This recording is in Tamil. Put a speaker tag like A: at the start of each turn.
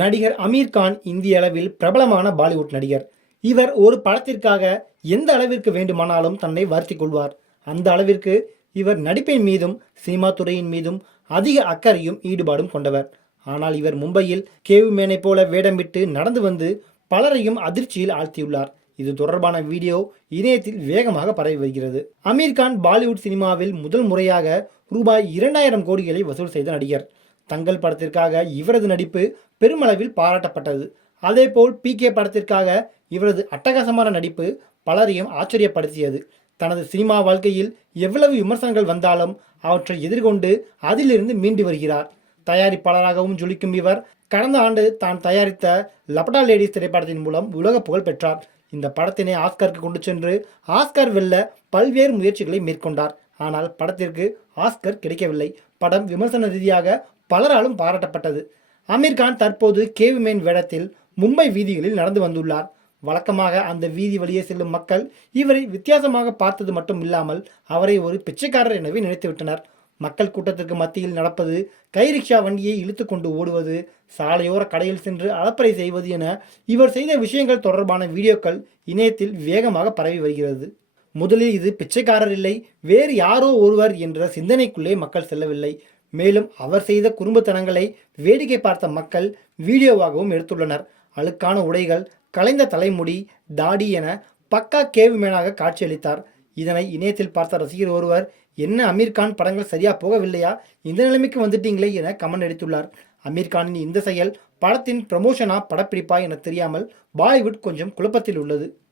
A: நடிகர் அமீர் கான் இந்திய அளவில் பிரபலமான பாலிவுட் நடிகர். இவர் ஒரு படத்திற்காக எந்த அளவிற்கு வேண்டுமானாலும் தன்னை வருத்தி கொள்வார். அந்த அளவிற்கு இவர் நடிப்பின் மீதும் சினிமா துறையின் மீதும் அதிக அக்கறையும் ஈடுபாடும் கொண்டவர். ஆனால் இவர் மும்பையில் கேவு மேனை போல வேடமிட்டு நடந்து வந்து பலரையும் அதிர்ச்சியில் ஆழ்த்தியுள்ளார். இது தொடர்பான வீடியோ இணையத்தில் வேகமாக பரவி வருகிறது. அமீர் கான் பாலிவுட் சினிமாவில் முதல் முறையாக ரூபாய் இரண்டாயிரம் கோடிகளை வசூல் செய்த நடிகர். தங்கள் படத்திற்காக இவரது நடிப்பு பெருமளவில் பாராட்டப்பட்டது. அதேபோல் பி கே படத்திற்காக இவரது அட்டகாசமான நடிப்பு பலரையும் ஆச்சரியப்படுத்தியது. தனது சினிமா வாழ்க்கையில் எவ்வளவு விமர்சனங்கள் வந்தாலும் அவற்றை எதிர்கொண்டு அதிலிருந்து மீண்டு வருகிறார். தயாரிப்பாளராகவும் ஜொலிக்கும் இவர் கடந்த ஆண்டு தான் தயாரித்த லபடா லேடிஸ் திரைப்படத்தின் மூலம் உலக புகழ் பெற்றார். இந்த படத்தினை ஆஸ்கருக்கு கொண்டு சென்று ஆஸ்கர் வெல்ல பல்வேறு முயற்சிகளை மேற்கொண்டார். ஆனால் படத்திற்கு ஆஸ்கர் கிடைக்கவில்லை. படம் விமர்சன ரீதியாக பலராலும் பாராட்டப்பட்டது. அமீர்கான் தற்போது கேவிமேன் வேடத்தில் மும்பை வீதிகளில் நடந்து வந்துள்ளார். வழக்கமாக அந்த வீதி வழியே செல்லும் மக்கள் இவரை வித்தியாசமாக பார்த்தது மட்டும் இல்லாமல் அவரை ஒரு பிச்சைக்காரர் எனவே நினைத்துவிட்டனர் மக்கள் கூட்டத்திற்கு மத்தியில் நடப்பது கை ரிக்ஷா வண்டியை இழுத்து கொண்டு ஓடுவது சாலையோர கடையில் சென்று அளப்பறை செய்வது என இவர் செய்த விஷயங்கள் தொடர்பான வீடியோக்கள் இணையத்தில் வேகமாக பரவி வருகிறது. முதலில் இது பிச்சைக்காரர் இல்லை வேறு யாரோ ஒருவர் என்ற சிந்தனைக்குள்ளே மக்கள் செல்லவில்லை. மேலும் அவர் செய்த குறும்புத்தனங்களை வேடிக்கை பார்த்த மக்கள் வீடியோவாகவும் எடுத்துள்ளனர். அழுக்கான உடைகள் கலைந்த தலைமுடி தாடி என பக்கா கேவுமேனாக காட்சியளித்தார். இதனை இணையத்தில் பார்த்த ரசிகர் ஒருவர் என்ன அமீர்கான் படங்கள் சரியா போகவில்லையா? இந்த நிலைமைக்கு வந்துட்டீங்களே என கமெண்ட் அடித்துள்ளார். அமீர் கானின் இந்த செயல் படத்தின் ப்ரமோஷனா படப்பிடிப்பா என தெரியாமல் பாலிவுட் கொஞ்சம் குழப்பத்தில் உள்ளது.